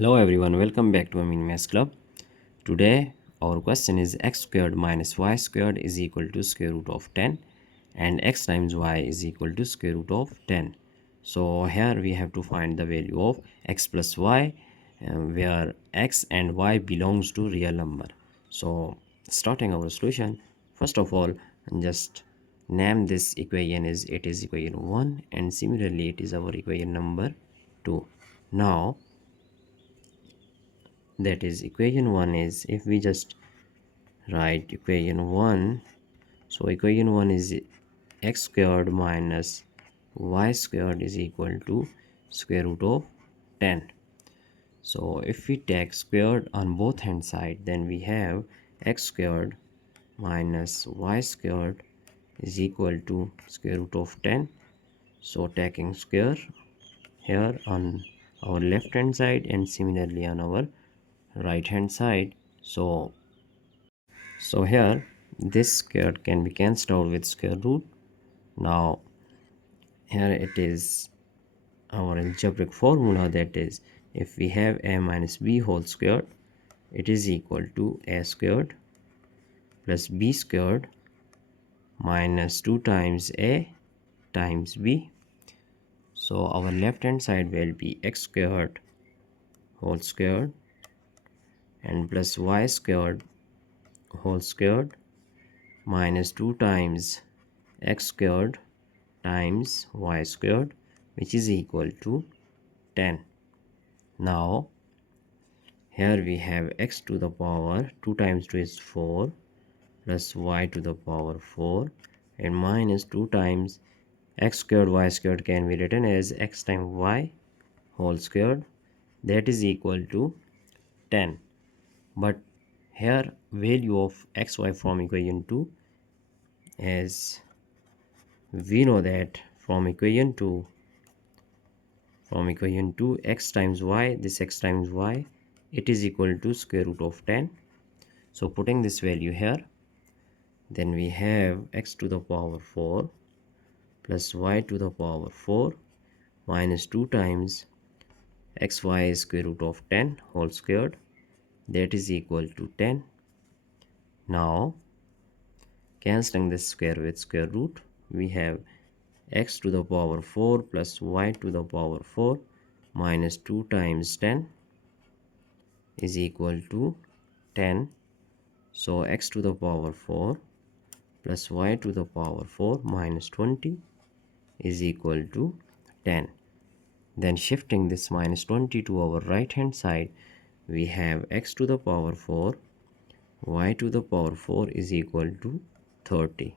Hello everyone, welcome back to Amin Maths Club. Today our question is x squared minus y squared is equal to square root of 10 and x times y is equal to square root of 10. So here we have to find the value of x plus y where x and y belongs to real number. So starting our solution, first of all just name this equation as it is equation 1 and similarly it is our equation number 2. Now that is equation 1 is if we just write equation 1, so equation 1 is x squared minus y squared is equal to square root of 10. So if we take squared on both hand side, then we have x squared minus y squared is equal to square root of 10. So taking square here on our left hand side and similarly on our right hand side. So here this square can be cancelled out with square root. Now here it is our algebraic formula, that is if we have a minus b whole squared, it is equal to a squared plus b squared minus 2 times a times b. So our left hand side will be x squared whole squared and plus y squared whole squared minus 2 times x squared times y squared, which is equal to 10. Now here we have x to the power 2 times 2 is 4 plus y to the power 4 and minus 2 times x squared y squared can be written as x times y whole squared, that is equal to 10. But here value of xy from equation 2, as we know that from equation 2 x times y, this x times y, it is equal to square root of 10. So putting this value here, then we have x to the power 4 plus y to the power 4 minus 2 times xy square root of 10 whole squared, that is equal to 10. Now cancelling this square with square root, we have x to the power 4 plus y to the power 4 minus 2 times 10 is equal to 10. So x to the power 4 plus y to the power 4 minus 20 is equal to 10. Then shifting this minus 20 to our right hand side, we have x to the power 4 y to the power 4 is equal to 30.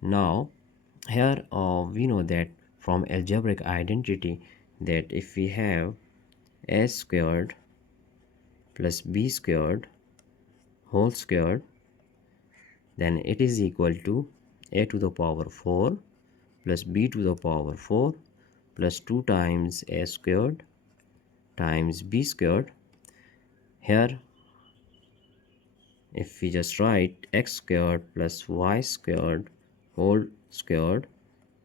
Now here we know that from algebraic identity that if we have a squared plus b squared whole squared, then it is equal to a to the power 4 plus b to the power 4 plus 2 times a squared times b squared. Here if we just write x squared plus y squared whole squared,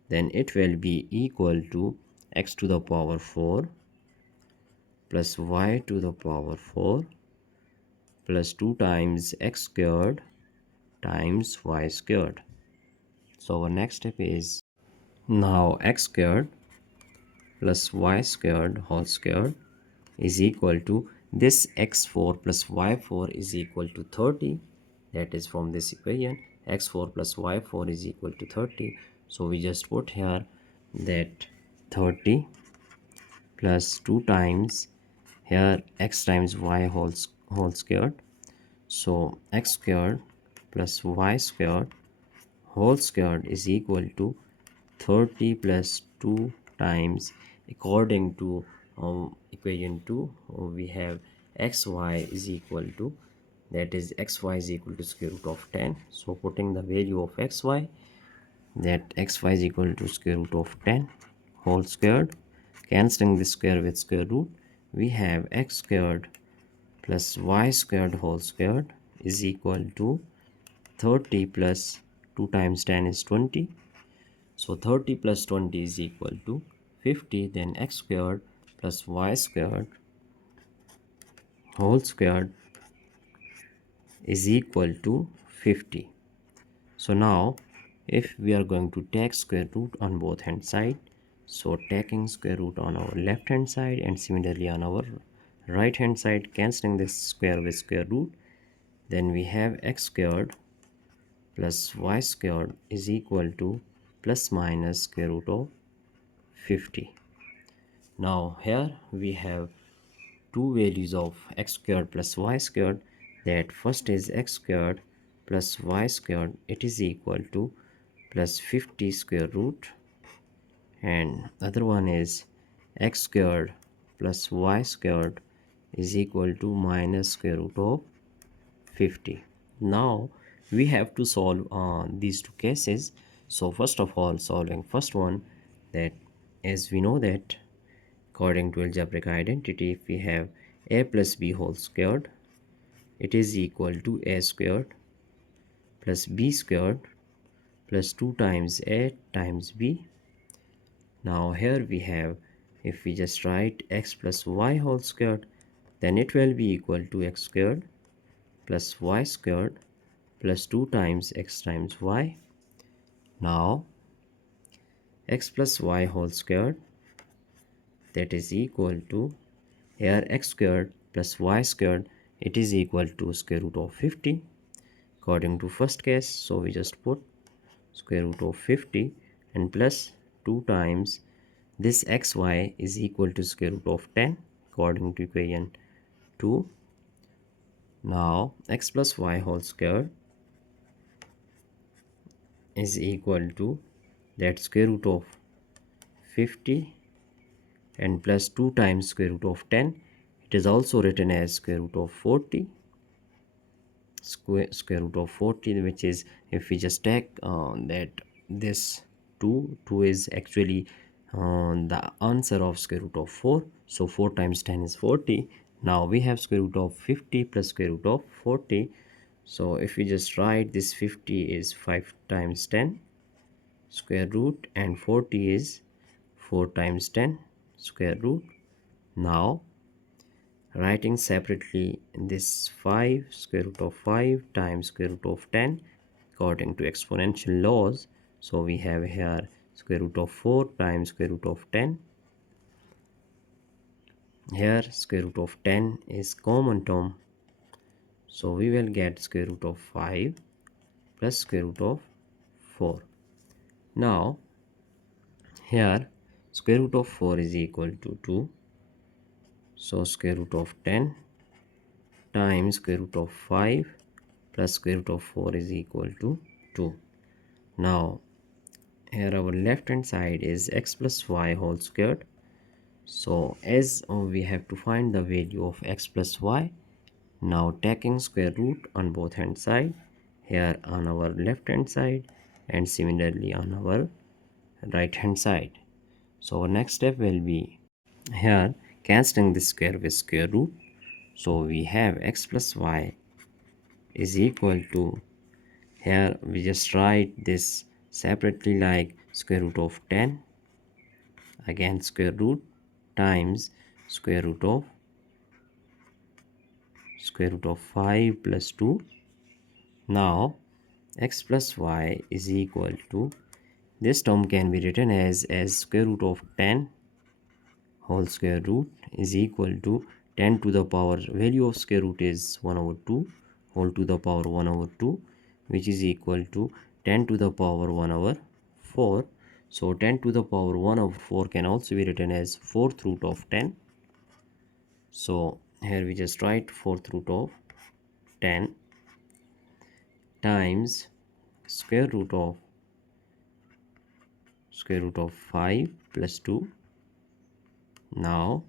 then it will be equal to x to the power 4 plus y to the power 4 plus 2 times x squared times y squared. So our next step is now x squared plus y squared whole squared is equal to this x4 plus y4 is equal to 30. That is from this equation x4 plus y4 is equal to 30. So we just put here that 30 plus 2 times here x times y whole squared. So x squared plus y squared whole squared is equal to 30 plus 2 times, according to equation 2 we have xy is equal to, that is xy is equal to square root of 10. So putting the value of xy, that xy is equal to square root of 10 whole squared, cancelling the square with square root, we have x squared plus y squared whole squared is equal to 30 plus 2 times 10 is 20. So 30 plus 20 is equal to 50. Then x squared plus y squared whole squared is equal to 50. So now if we are going to take square root on both hand side, so taking square root on our left hand side and similarly on our right hand side, cancelling this square with square root, then we have x squared plus y squared is equal to plus minus square root of 50. Now here we have two values of x squared plus y squared. That first is x squared plus y squared, it is equal to plus 50 square root, and other one is x squared plus y squared is equal to minus square root of 50. Now we have to solve these two cases. So first of all, solving first one, that as we know that according to algebraic identity, if we have a plus b whole squared, it is equal to a squared plus b squared plus 2 times a times b. Now here we have, if we just write x plus y whole squared, then it will be equal to x squared plus y squared plus 2 times x times y. Now x plus y whole squared, that is equal to, here x squared plus y squared, it is equal to square root of 50 according to first case. So we just put square root of 50 and plus 2 times this xy is equal to square root of 10 according to equation 2. Now x plus y whole squared is equal to that square root of 50 and plus 2 times square root of 10. It is also written as square root of 40, square root of 40, which is, if we just take that this 2 is actually the answer of square root of 4. So 4 times 10 is 40. Now we have square root of 50 plus square root of 40. So if we just write this, 50 is 5 times 10 square root and 40 is 4 times 10 square root. Now writing separately this 5 square root of 5 times square root of 10 according to exponential laws. So we have here square root of 4 times square root of 10. Here square root of 10 is common term, so we will get square root of 5 plus square root of 4. Now here square root of 4 is equal to 2, so square root of 10 times square root of 5 plus square root of 4 is equal to 2. Now here our left hand side is x plus y whole squared. So as we have to find the value of x plus y, now taking square root on both hand side, here on our left hand side and similarly on our right hand side. So our next step will be here cancelling this square with square root. So we have x plus y is equal to, here we just write this separately like square root of 10, again square root times square root of 5 plus 2. Now x plus y is equal to, this term can be written as square root of 10 whole square root is equal to 10 to the power, value of square root is 1 over 2 whole to the power 1 over 2, which is equal to 10 to the power 1 over 4. So 10 to the power 1 over 4 can also be written as 4th root of 10. So here we just write 4th root of 10 times square root of 5 plus 2. Now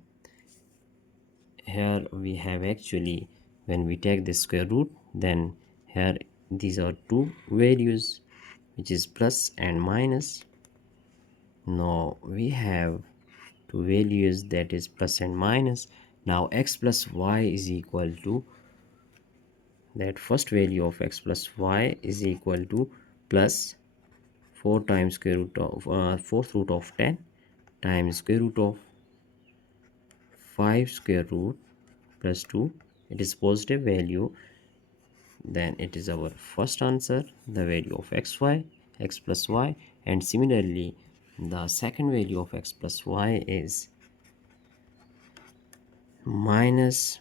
here we have actually, when we take the square root, then here these are two values, which is plus and minus. Now we have two values, that is plus and minus. Now x plus y is equal to, that first value of x plus y is equal to plus 4 times square root of 4th root of 10 times square root of 5 square root plus 2 it is positive value, then it is our first answer, the value of xy, x plus y. And similarly, the second value of x plus y is minus,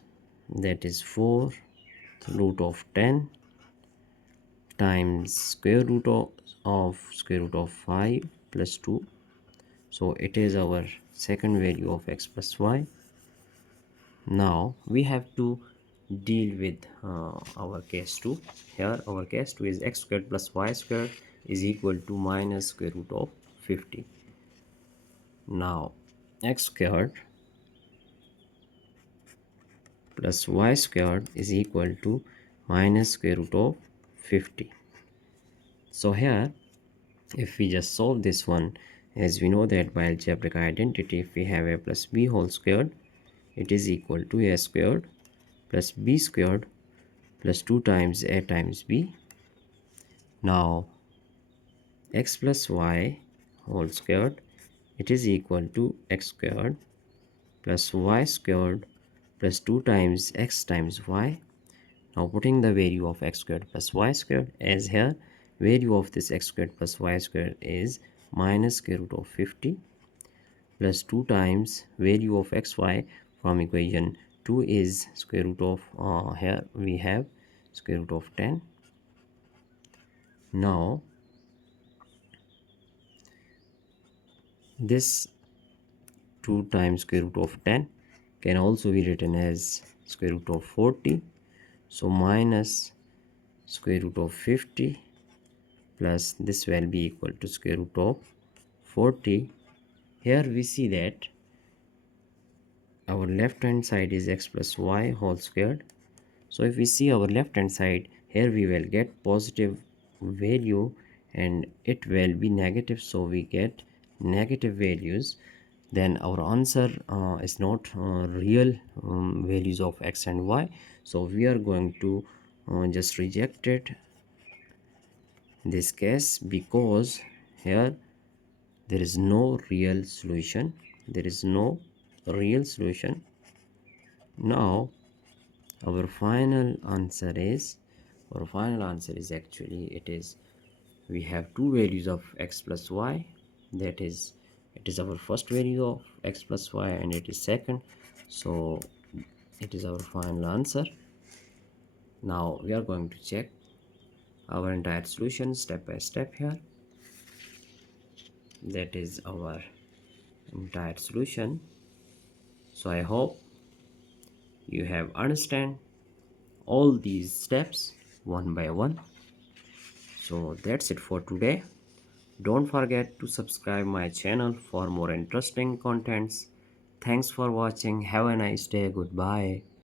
that is 4 root of 10 times square root of 5 plus 2. So it is our second value of x plus y. Now we have to deal with our case 2. Here our case 2 is x squared plus y squared is equal to minus square root of 50. Now x squared plus y squared is equal to minus square root of 50. So here, if we just solve this one, as we know that by algebraic identity, if we have a plus b whole squared, it is equal to a squared plus b squared plus 2 times a times b. Now x plus y whole squared, it is equal to x squared plus y squared plus 2 times x times y. Now putting the value of x squared plus y squared, as here value of this x squared plus y squared is minus square root of 50 plus 2 times value of xy from equation 2 is square root of here we have square root of 10. Now this 2 times square root of 10 can also be written as square root of 40. So minus square root of 50 plus this will be equal to square root of 40. Here we see that our left hand side is x plus y whole squared. So if we see our left hand side, here we will get positive value and it will be negative, so we get negative values. Then our answer is not real values of x and y, so we are going to just reject it this case, because here there is no real solution. There is no real solution. Now our final answer is actually, it is, we have two values of x plus y, that is, it is our first value of x plus y and it is second, so it is our final answer. Now we are going to check our entire solution step by step here. That is our entire solution. So I hope you have understand all these steps one by one. So that's it for today. Don't forget to subscribe my channel for more interesting contents. Thanks for watching. Have a nice day. Goodbye.